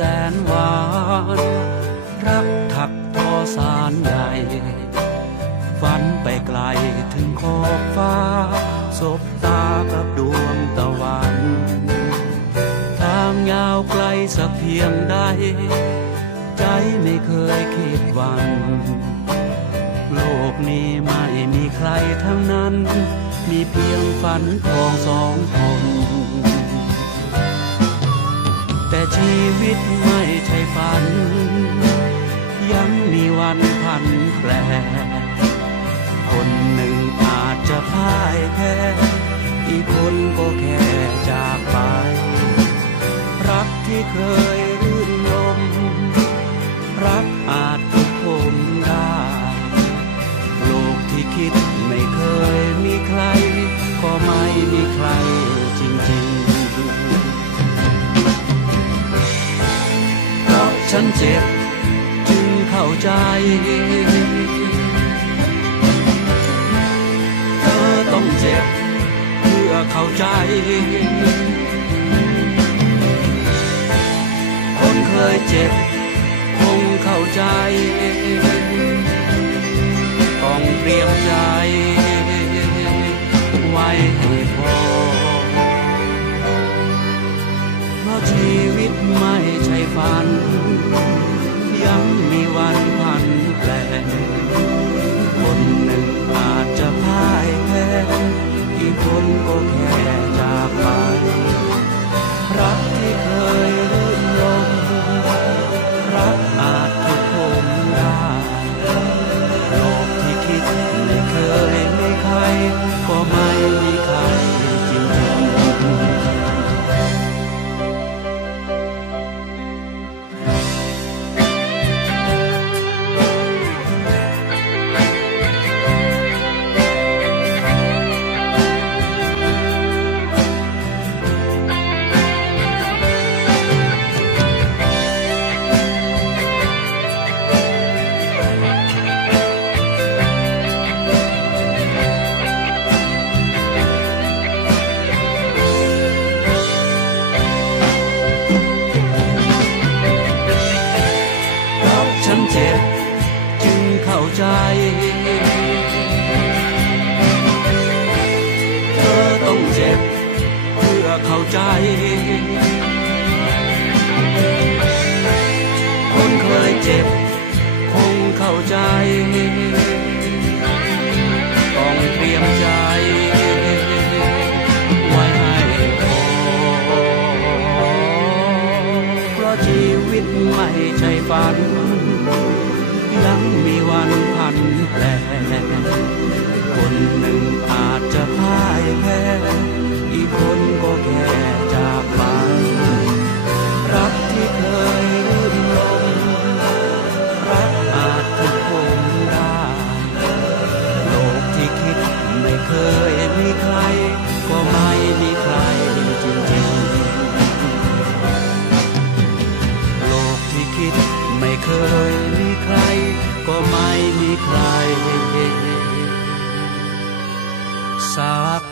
แสนหวาน รักถักทอสารใหญ่ฝันไปไกลถึงขอบฟ้า สบตากับดวงตะวัน ทางยาวไกลสักเพียงใด ใจไม่เคยคิดวัน โลกนี้ไม่มีใครทั้งนั้น มีเพียงฝันของสองคน ชีวิตไม่ใช่ฝัน ยังมีวันพันแปรคนหนึ่งอาจจะพ่ายแพ้ อีกคนก็แค่จากไป รักที่เคยรื่นลม รักอาจถูกผมได้ โลกที่คิดไม่เคยมีใคร ก็ไม่มีใครจริงๆ ฉันเจ็บจึงเข้าใจเธอต้องเจ็บเพื่อเข้าใจ คนเคยเจ็บคงเข้าใจ ต้องเตรียมใจไว้ให้พอเพราะชีวิตไม่ใช่ฝัน เจ็บ จึงเข้าใจ เธอต้องเจ็บ เพื่อเข้าใจ คนเคยเจ็บ คงเข้าใจ ต้องเตรียมใจไว้ให้พอเพราะชีวิตไม่ใช่ฝัน ยังมีวันพันแปรคนหนึ่งอาจจะพ่ายแพ้ ใคร สาก